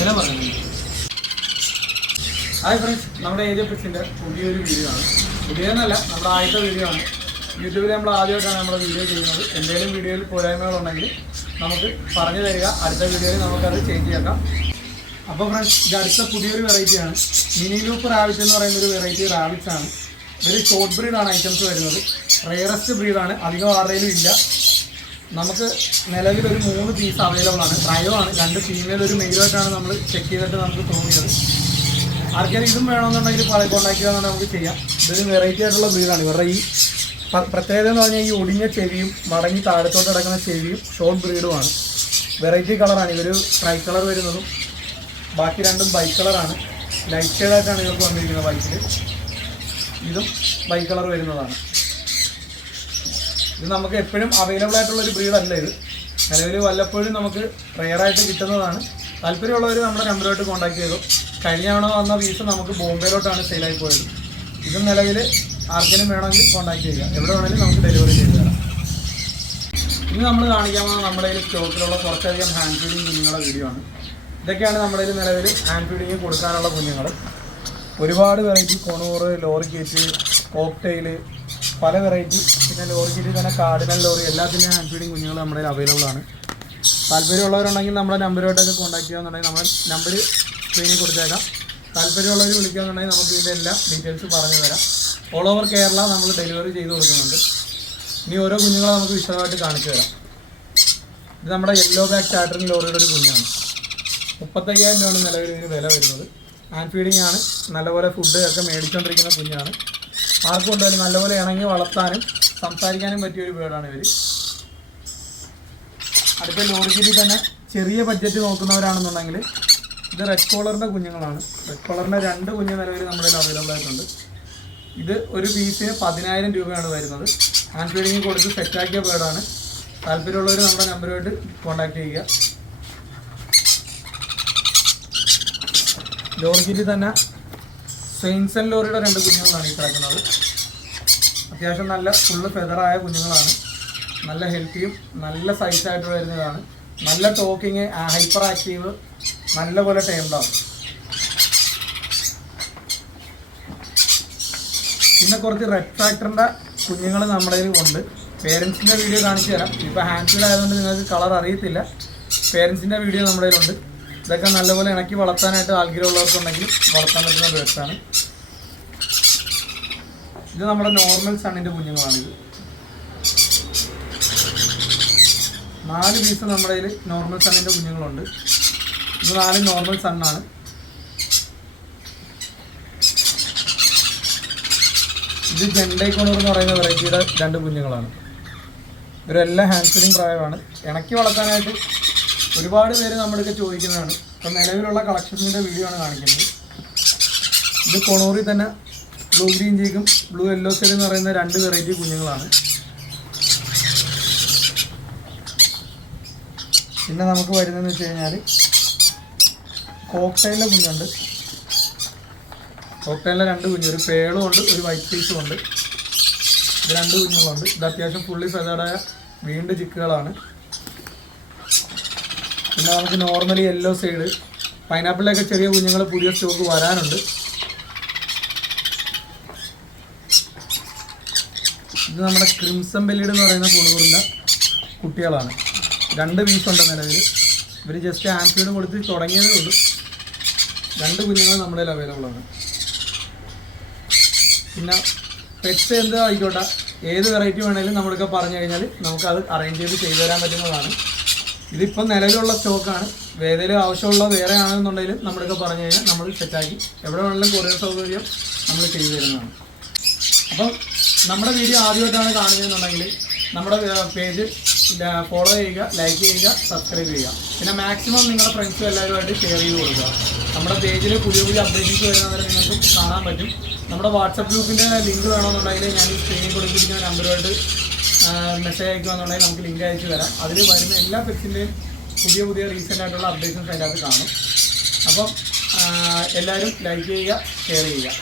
വില പറയുന്നത് hi friends നമ്മുടെ ഏരിയ പെറ്റ്സിന്റെ പുതിയൊരു വീഡിയോ ആണ്. പുതിയതെന്നല്ല നമ്മുടെ ആദ്യത്തെ വീഡിയോ ആണ്. യൂട്യൂബിൽ നമ്മൾ ആദ്യമായിട്ടാണ് നമ്മുടെ വീഡിയോ ചെയ്യുന്നത്. എന്തെങ്കിലും വീഡിയോയിൽ പോരായ്മകളുണ്ടെങ്കിൽ നമുക്ക് പറഞ്ഞു തരിക. അടുത്ത വീഡിയോയിൽ നമുക്കത് ചേഞ്ച് ചെയ്യാം. അപ്പോൾ ഫ്രണ്ട്സ് ഇത് അടുത്ത പുതിയൊരു വെറൈറ്റിയാണ് മിനി ലൂപ്പ് റാബിറ്റ് എന്ന് പറയുന്ന ഒരു വെറൈറ്റി റാബിറ്റ്സ് ആണ് ഇതൊരു ഷോർട്ട് ബ്രീഡാണ് ഐറ്റംസ് വരുന്നത്. റെയറസ്റ്റ് ബ്രീഡാണ് അധികം ആരുടെയിലും ഇല്ല. നമുക്ക് നിലവിൽ ഒരു മൂന്ന് പീസ് അവൈലബിൾ ആണ്. ട്രയോ ആണ്. രണ്ട് ഫീമെയിൽ ഒരു മെയിലായിട്ടാണ് നമ്മൾ ചെക്ക് ചെയ്തിട്ട് നമുക്ക് തോന്നിയത്. ആർക്കെങ്കിലും ഇതും വേണമെന്നുണ്ടെങ്കിൽ കോണ്ടാക്ട് ചെയ്യാൻ നമുക്ക് ചെയ്യാം. ഇതൊരു വെറൈറ്റി ആയിട്ടുള്ള ബ്രീഡാണ് ഇവരുടെ ഈ പ്രത്യേകത എന്ന് പറഞ്ഞാൽ ഈ ഒടിഞ്ഞ ചെവിയും മടങ്ങി താഴത്തോട്ട് കിടക്കുന്ന ചെവിയും ഷോർട്ട് ബ്രീഡുമാണ് വെറൈറ്റി കളറാണ് ഇവർ ട്രൈ കളർ വരുന്നതും ബാക്കി രണ്ടും ബൈക്ക് കളറാണ് ലൈറ്റ് ഷെയ്ഡായിട്ടാണ് ഇവർക്ക് വന്നിരിക്കുന്നത് ബൈക്കിൽ ഇതും ബൈക്ക് കളർ വരുന്നതാണ്. ഇത് നമുക്ക് എപ്പോഴും അവൈലബിൾ ആയിട്ടുള്ള ഒരു ബ്രീഡ് അല്ല ഇത്. നിലവിൽ വല്ലപ്പോഴും നമുക്ക് റെയറായിട്ട് കിട്ടുന്നതാണ്. താല്പര്യമുള്ളവർ നമ്മുടെ നമ്പറുമായിട്ട് കോൺടാക്ട് ചെയ്തു. കഴിഞ്ഞ തവണ വന്ന പീസ് നമുക്ക് ബോംബെയിലോട്ടാണ് സെയിലായി പോയത്. ഇതും നിലവിൽ ആർക്കെങ്കിലും വേണമെങ്കിൽ കോൺടാക്ട് ചെയ്യുക. എവിടെ വേണമെങ്കിലും നമുക്ക് ഡെലിവറി ചെയ്തു തരാം. ഇന്ന് നമ്മൾ കാണിക്കാൻ പോകുന്ന നമ്മുടെ കയ്യിൽ സ്റ്റോക്കിലുള്ള കുറച്ചധികം ഹാൻഡ് ഫീഡിങ് കുഞ്ഞുങ്ങളുടെ വീഡിയോ ആണ്. ഇതൊക്കെയാണ് നമ്മുടെ കയ്യിൽ നിലവിൽ ഹാൻഡ് ഫീഡിങ് കൊടുക്കാനുള്ള കുഞ്ഞുങ്ങൾ. ഒരുപാട് വെറൈറ്റി കൊണൂറ് ലോറിക്കേറ്റ് കോക്ടെയിൽ പല വെറൈറ്റി പിന്നെ ലോറി കേറ്റിൽ തന്നെ കാർഡിനൽ ലോറി എല്ലാത്തിന്റെയും ഹാൻഡ് ഫീഡിങ് കുഞ്ഞുങ്ങൾ നമ്മുടെ അവൈലബിൾ ആണ്. താല്പര്യമുള്ളവരുണ്ടെങ്കിൽ നമ്മുടെ നമ്പറുമായിട്ടൊക്കെ കോൺടാക്ട് ചെയ്യാന്നുണ്ടെങ്കിൽ നമ്മൾ നമ്പർ സ്ക്രീനിൽ കൊടുത്തേക്കാം. താല്പര്യമുള്ളവർ വിളിക്കുകയെന്നുണ്ടെങ്കിൽ നമുക്ക് ഇതിന്റെ എല്ലാ ഡീറ്റെയിൽസ് പറഞ്ഞു തരാം. ഓൾ ഓവർ കേരള നമ്മൾ ഡെലിവറി ചെയ്ത് കൊടുക്കുന്നുണ്ട്. ഇനി ഓരോ കുഞ്ഞുങ്ങളെ നമുക്ക് വിശദമായിട്ട് കാണിച്ചു തരാം. ഇത് നമ്മുടെ യെല്ലോ ബാക്ക് ചാറ്ററിംഗ് ലോറിയുടെ ഒരു കുഞ്ഞാണ്. മുപ്പത്തയ്യായിരം രൂപയാണ് നിലവിൽ ഇതിന് വില വരുന്നത്. ആൻഡ് ഫീഡിംഗ് ആണ്. നല്ലപോലെ ഫുഡ് ഒക്കെ മേടിച്ചുകൊണ്ടിരിക്കുന്ന കുഞ്ഞാണ്. ആർക്കും ഉണ്ടായാലും നല്ലപോലെ ഇണങ്ങി വളർത്താനും സംസാരിക്കാനും പറ്റിയ ഒരു ബേർഡാണ് ഇവർ അടുത്ത ലോറിക്കിരി തന്നെ ചെറിയ ബഡ്ജറ്റ് നോക്കുന്നവരാണെന്നുണ്ടെങ്കിൽ ഇത് റെഡ് കോളറിന്റെ കുഞ്ഞുങ്ങളാണ്. റെഡ് കോളറിന്റെ രണ്ട് കുഞ്ഞു നിലവിൽ നമ്മുടെ അവൈലബിൾ ആയിട്ടുണ്ട്. ഇത് ഒരു പീസിന് പതിനായിരം രൂപയാണ് വരുന്നത്. ഹാൻഡ് ഫീഡിങ് കൊടുത്ത് സെറ്റാക്കിയ ബേർഡാണ് താല്പര്യമുള്ളവർ നമ്മുടെ നമ്പറുമായിട്ട് കോൺടാക്ട് ചെയ്യുക. ലോറിക്കിരി തന്നെ സെയിൻസൺ ലോറിയുടെ രണ്ട് കുഞ്ഞുങ്ങളാണ് ഈ കിടക്കുന്നത്. അത്യാവശ്യം നല്ല ഫുള്ള് ഫെദറായ കുഞ്ഞുങ്ങളാണ്. നല്ല ഹെൽത്തിയും നല്ല സൈസായിട്ട് വരുന്നതാണ്. നല്ല ടോക്കിങ് ഹൈപ്പർ ആക്റ്റീവ് നല്ലപോലെ ടൈംഡാവും പിന്നെ കുറച്ച് റെഡ് ഫാക്ടറിന്റെ കുഞ്ഞുങ്ങൾ നമ്മുടെ കയ്യിൽ ഉണ്ട്. പേരൻസിന്റെ വീഡിയോ കാണിച്ചു തരാം ഇപ്പോൾ ഹാൻഡ് ആയതുകൊണ്ട് നിങ്ങൾക്ക് കളർ അറിയത്തില്ല. പേരൻസിന്റെ വീഡിയോ നമ്മുടെ കയ്യിലുണ്ട്. ഇതൊക്കെ നല്ലപോലെ ഇണക്കി വളർത്താനായിട്ട് ആഗ്രഹമുള്ളവർക്കുണ്ടെങ്കിൽ വളർത്താൻ പറ്റുന്ന ബേഡ്സാണ് ഇത് നമ്മുടെ നോർമൽ സണ്ണിന്റെ കുഞ്ഞുങ്ങളാണിത്. നാല് പീസ് നമ്മുടെ കയ്യിൽ നോർമൽ സണ്ണിന്റെ കുഞ്ഞുങ്ങളുണ്ട്. ഇത് നാല് നോർമൽ സണ്ണാണ്. ഇത് ജെണ്ടൈക്കോണൂർ എന്ന് പറയുന്ന വെറൈറ്റിയുടെ രണ്ട് കുഞ്ഞുങ്ങളാണ്. ഇവരെല്ലാം ഹാൻഡ് ഫീഡിങ് പ്രായമാണ്. ഇണക്കി വളർത്താനായിട്ട് ഒരുപാട് പേര് നമ്മളൊക്കെ ചോദിക്കുന്നതാണ്. ഇപ്പം നിലവിലുള്ള കളക്ഷൻസിന്റെ വീഡിയോ ആണ് കാണിക്കുന്നത്. ഇത് കൊണോറി തന്നെ ബ്ലൂ ഗ്രീൻ ചീക്കും ബ്ലൂ യെല്ലോ സൈഡ് എന്ന് പറയുന്ന രണ്ട് വെറൈറ്റി കുഞ്ഞുങ്ങളാണ്. പിന്നെ നമുക്ക് വരുന്നതെന്ന് വെച്ച് കഴിഞ്ഞാൽ കോക്ടൈലിലെ കുഞ്ഞുണ്ട്. കോക്ടൈലിലെ രണ്ട് കുഞ്ഞ് ഒരു പേളും ഉണ്ട് ഒരു വൈറ്റ് പീസും ഉണ്ട്. രണ്ട് കുഞ്ഞുങ്ങളുണ്ട്. ഇത് അത്യാവശ്യം ഫുള്ളി ഫെതേഡായ വീണ്ടും ചിക്കുകളാണ്. പിന്നെ നമുക്ക് നോർമലി യെല്ലോ സൈഡ് പൈനാപ്പിളിലൊക്കെ ചെറിയ കുഞ്ഞുങ്ങൾ പുതിയ സ്റ്റോക്ക് വരാനുണ്ട്. ഇത് നമ്മുടെ ക്രിംസൺ ബെല്ലിഡ് എന്ന് പറയുന്ന പുളുകൂറിന്റെ കുട്ടികളാണ്. രണ്ട് പീസുണ്ട് നിലവിൽ ഇവർ ജസ്റ്റ് ഹാൻഡ് ഫീഡ് കൊടുത്ത് തുടങ്ങിയതേ ഉള്ളൂ. രണ്ട് കുഞ്ഞുങ്ങൾ നമ്മുടെ അവൈലബിൾ ആണ്. പിന്നെ പെറ്റ്സ് എന്ത് ആയിക്കോട്ടെ. ഏത് വെറൈറ്റി വേണമെങ്കിലും നമ്മളൊക്കെ പറഞ്ഞു കഴിഞ്ഞാൽ നമുക്കത് അറേഞ്ച് ചെയ്ത് ചെയ്തു തരാൻ പറ്റുന്നതാണ്. ഇതിപ്പോൾ നിലവിലുള്ള സ്റ്റോക്കാണ്. ഏതെങ്കിലും ആവശ്യമുള്ള വേറെ ആണെന്നുണ്ടെങ്കിലും നമ്മളൊക്കെ പറഞ്ഞു കഴിഞ്ഞാൽ നമ്മൾ സെറ്റാക്കി എവിടെ വേണമെങ്കിലും കൊറിയർ സൗകര്യം നമ്മൾ ചെയ്തു തരുന്നതാണ്. അപ്പം നമ്മുടെ വീഡിയോ ആദ്യമായിട്ടാണ് കാണുന്നതെന്നുണ്ടെങ്കിൽ നമ്മുടെ പേജ് ഫോളോ ചെയ്യുക ലൈക്ക് ചെയ്യുക സബ്സ്ക്രൈബ് ചെയ്യുക. പിന്നെ മാക്സിമം നിങ്ങളുടെ ഫ്രണ്ട്സും എല്ലാവരുമായിട്ട് ഷെയർ ചെയ്ത് കൊടുക്കുക. നമ്മുടെ പേജിൽ പുതിയ പുതിയ അപ്ഡേഷൻസ് വരുന്നവരെ നിങ്ങൾക്ക് കാണാൻ പറ്റും. നമ്മുടെ വാട്സപ്പ് ഗ്രൂപ്പിന്റെ ലിങ്ക് വേണമെന്നുണ്ടെങ്കിൽ ഞാൻ ഈ സ്ക്രീനിൽ കൊടുത്തിരിക്കുന്ന നമ്പറുമായിട്ട് മെസ്സേജ് അയക്കുകയെന്നുണ്ടെങ്കിൽ നമുക്ക് ലിങ്ക് അയച്ചു തരാം. അതിൽ വരുന്ന എല്ലാ പെറ്റ്സിന്റെയും പുതിയ പുതിയ റീസെന്റ് ആയിട്ടുള്ള അപ്ഡേഷൻസ് അതിനകത്ത് കാണും. അപ്പം എല്ലാവരും ലൈക്ക് ചെയ്യുക ഷെയർ ചെയ്യുക.